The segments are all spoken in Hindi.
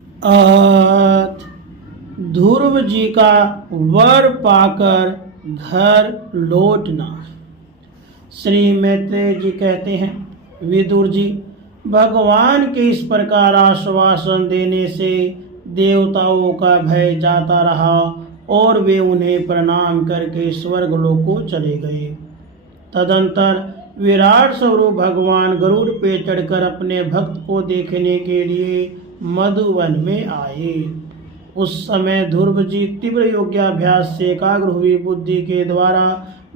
अथ ध्रुव जी का वर पाकर घर लौटना। श्री मैत्रेय जी कहते हैं, विदुर जी, भगवान के इस प्रकार आश्वासन देने से देवताओं का भय जाता रहा और वे उन्हें प्रणाम करके स्वर्गलोक को चले गए। तदंतर विराट स्वरूप भगवान गरुड़ पे चढ़कर अपने भक्त को देखने के लिए मधुवन में आए। उस समय ध्रुव जी तीव्र योगाभ्यास से एकाग्र हुई बुद्धि के द्वारा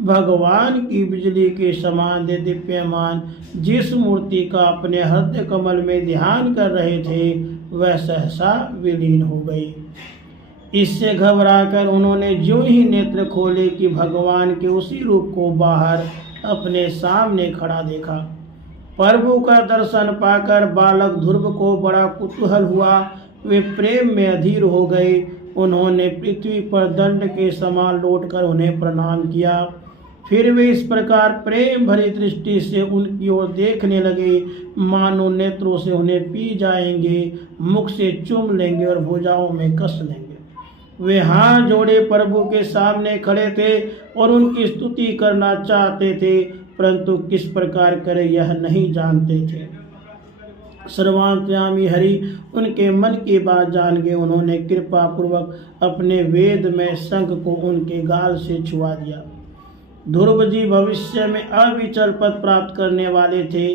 भगवान की बिजली के समान दीप्यमान जिस मूर्ति का अपने हृदय कमल में ध्यान कर रहे थे वह सहसा विलीन हो गई। इससे घबराकर उन्होंने जो ही नेत्र खोले कि भगवान के उसी रूप को बाहर अपने सामने खड़ा देखा। प्रभु का दर्शन पाकर बालक ध्रुव को बड़ा कुतूहल हुआ। वे प्रेम में अधीर हो गए। उन्होंने पृथ्वी पर दंड के समान लौटकर उन्हें प्रणाम किया। फिर वे इस प्रकार प्रेम भरी दृष्टि से उनकी ओर देखने लगे मानो नेत्रों से उन्हें पी जाएंगे, मुख से चूम लेंगे और भुजाओं में कस लेंगे। वे हाथ जोड़े प्रभु के सामने खड़े थे और उनकी स्तुति करना चाहते थे, परंतु किस प्रकार करें यह नहीं जानते थे। सर्वांतर्यामी हरि उनके मन की बात जान गए। उन्होंने कृपा पूर्वक अपने वेद में शंख को उनके गाल से छुआ दिया। ध्रुव जी भविष्य में अविचल पद प्राप्त करने वाले थे।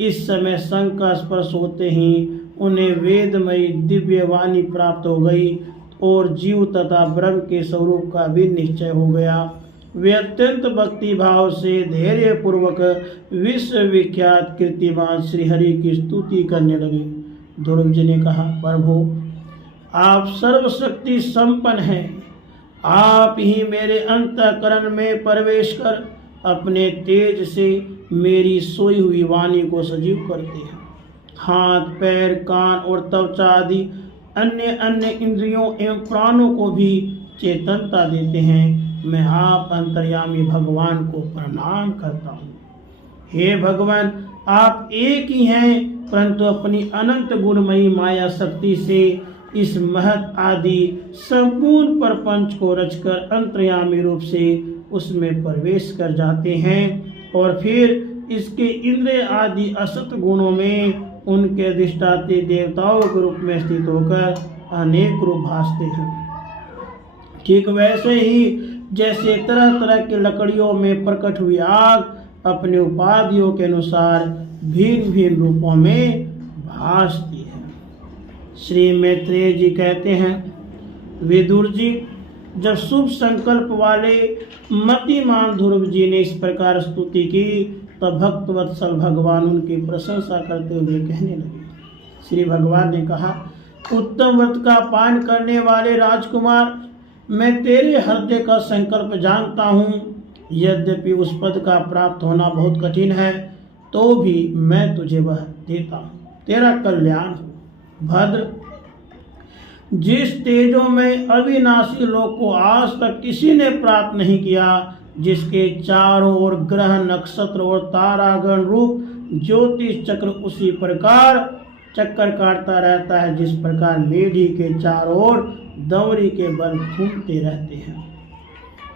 इस समय शंख का स्पर्श होते ही उन्हें वेदमयी दिव्य वाणी प्राप्त हो गई और जीव तथा ब्रह्म के स्वरूप का भी निश्चय हो गया। वे अत्यंत भक्ति भाव से धैर्य पूर्वक विश्व विख्यात कीर्तिमान श्रीहरि की स्तुति करने लगे। ध्रुव जी ने कहा, प्रभु आप सर्वशक्ति संपन्न हैं। आप ही मेरे अंतःकरण में प्रवेश कर अपने तेज से मेरी सोई हुई वाणी को सजीव करते हैं। हाथ, पैर, कान और त्वचा आदि अन्य अन्य इंद्रियों एवं प्राणों को भी चेतनता देते हैं। मैं आप अंतर्यामी भगवान को प्रणाम करता हूँ। हे भगवान, आप एक ही हैं, परंतु अपनी अनंत गुणमयी माया शक्ति से इस महत आदि संपूर्ण प्रपंच को रचकर अंतर्यामी रूप से उसमें प्रवेश कर जाते हैं और फिर इसके इंद्रिय आदि असत गुणों में उनके अधिष्ठाते देवताओं के रूप में स्थित होकर अनेक रूप भासते हैं। ठीक वैसे ही जैसे तरह तरह की लकड़ियों में प्रकट हुई आग अपने उपाधियों के अनुसार भिन्न भिन्न रूपों में भासती है। श्री मैत्रेय जी कहते हैं, विदुर जी, जब शुभ संकल्प वाले मतिमान ध्रुव जी ने इस प्रकार स्तुति की तब भक्तवत्सल भगवान उनकी प्रशंसा करते हुए कहने लगे। श्री भगवान ने कहा, उत्तम व्रत का पान करने वाले राजकुमार, मैं तेरे हृदय का संकल्प जानता हूँ। यद्यपि उस पद का प्राप्त होना बहुत कठिन है, तो भी मैं तुझे वह देता हूँ। तेरा कल्याण हो। भद्र, जिस तेजों में अविनाशी लोक को आज तक किसी ने प्राप्त नहीं किया, जिसके चारों ओर ग्रह, नक्षत्र और तारागण रूप ज्योतिष चक्र उसी प्रकार चक्कर काटता रहता है जिस प्रकार मेढी के चारों ओर दंवरी के बल घूमते रहते हैं।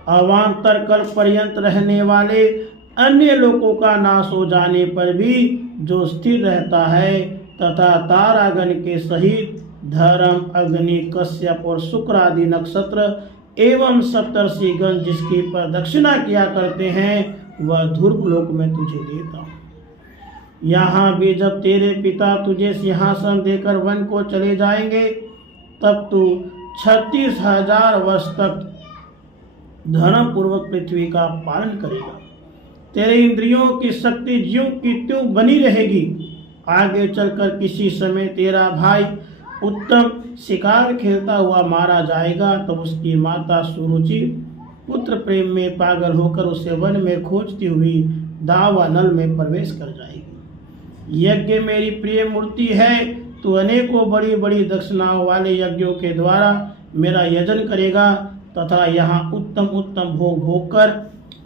अवान्तर कल्प पर्यंत रहने वाले अन्य लोकों का नाश हो जाने पर भी जो स्थिर रहता है तथा तारागण के सहित धर्म, अग्नि, कश्यप और शुक्र आदि नक्षत्र एवं सप्तर्षिगण जिसकी प्रदक्षिणा किया करते हैं वह ध्रुव लोक में तुझे देता हूँ। यहाँ भी जब तेरे पिता तुझे सिंहासन देकर वन को चले जाएंगे तब तू 36,000 वर्ष तक धर्म पूर्वक पृथ्वी का पालन करेगा। तेरे इंद्रियों की शक्ति ज्यों की त्यों बनी रहेगी। आगे चलकर किसी समय तेरा भाई उत्तम शिकार खेलता हुआ मारा जाएगा तब उसकी माता सुरुचि पुत्र प्रेम में पागल होकर उसे वन में खोजती हुई दावा नल में प्रवेश कर जाएगी। यज्ञ मेरी प्रिय मूर्ति है। तू अनेकों बड़ी बड़ी दक्षिणाओं वाले यज्ञों के द्वारा मेरा यजन करेगा तथा यहाँ उत्तम उत्तम भोग भोग कर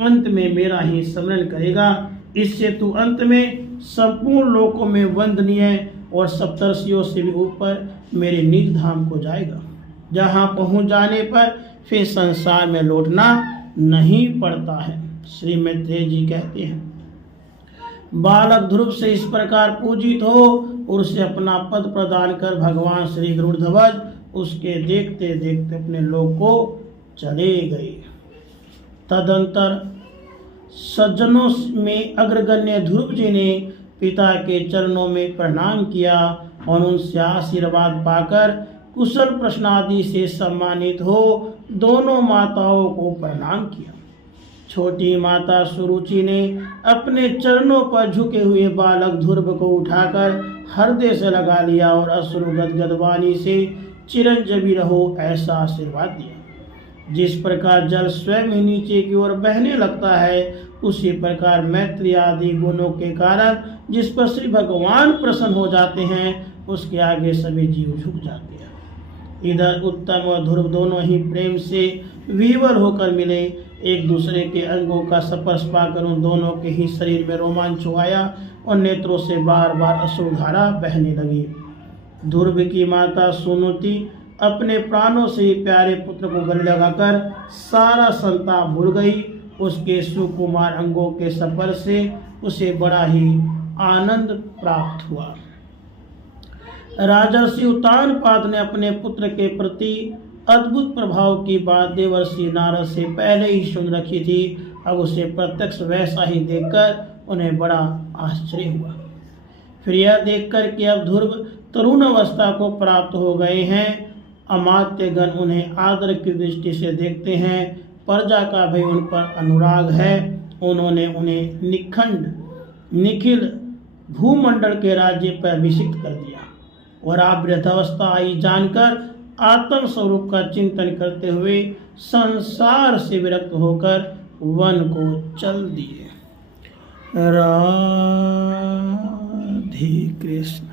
अंत में मेरा ही स्मरण करेगा। इससे तू अंत में संपूर्ण लोकों में वंदनीय और सप्तर्षियों से भी ऊपर मेरे निज धाम को जाएगा, जहाँ पहुँच जाने पर फिर संसार में लौटना नहीं पड़ता है। श्री मैत्रेय जी कहते हैं, बालक ध्रुव से इस प्रकार पूजित हो और उसे अपना पद प्रदान कर भगवान श्री गरुड़ध्वज उसके देखते देखते अपने लोक को चले गए। तदंतर सज्जनों में अग्रगण्य ध्रुव जी ने पिता के चरणों में प्रणाम किया और उनसे आशीर्वाद पाकर कुशल प्रश्न आदि से सम्मानित हो दोनों माताओं को प्रणाम किया। छोटी माता सुरुचि ने अपने चरणों पर झुके हुए बालक ध्रुव को उठाकर हृदय से लगा लिया और अश्रु गदगद वाणी से चिरंजीवी रहो ऐसा आशीर्वाद दिया। जिस प्रकार जल स्वयं ही नीचे की ओर बहने लगता है, उसी प्रकार मैत्री आदि गुणों के कारण जिस पर श्री भगवान प्रसन्न हो जाते हैं, उसके आगे सभी जीव झुक जाते हैं। इधर उत्तम और ध्रुव दोनों ही प्रेम से विह्वल होकर मिले। एक दूसरे के अंगों का स्पर्श पाकर उन दोनों के ही शरीर में रोमांच आया और नेत्रों से बार बार अश्रुधारा बहने लगी। ध्रुव की माता सुनुति अपने प्राणों से प्यारे पुत्र को गले लगाकर सारा संताप भूल गई। उसके सुकुमार अंगों के स्पर्श से उसे बड़ा ही आनंद प्राप्त हुआ। राजर्षि उत्तानपाद ने अपने पुत्र के प्रति अद्भुत प्रभाव की बात देवर्षि नारद से पहले ही सुन रखी थी। अब उसे प्रत्यक्ष वैसा ही देखकर उन्हें बड़ा आश्चर्य हुआ। फिर यह देखकर कि अब ध्रुव तरुण अवस्था को प्राप्त हो गए हैं, अमात्यगण उन्हें आदर की दृष्टि से देखते हैं। प्रजा का भी उन पर अनुराग है। उन्होंने उन्हें निखिल भूमंडल के राज्य पर अभिषिक्त कर दिया और आप वृद्धावस्था आई जानकर आत्म स्वरूप का चिंतन करते हुए संसार से विरक्त होकर वन को चल दिए। राधे कृष्ण।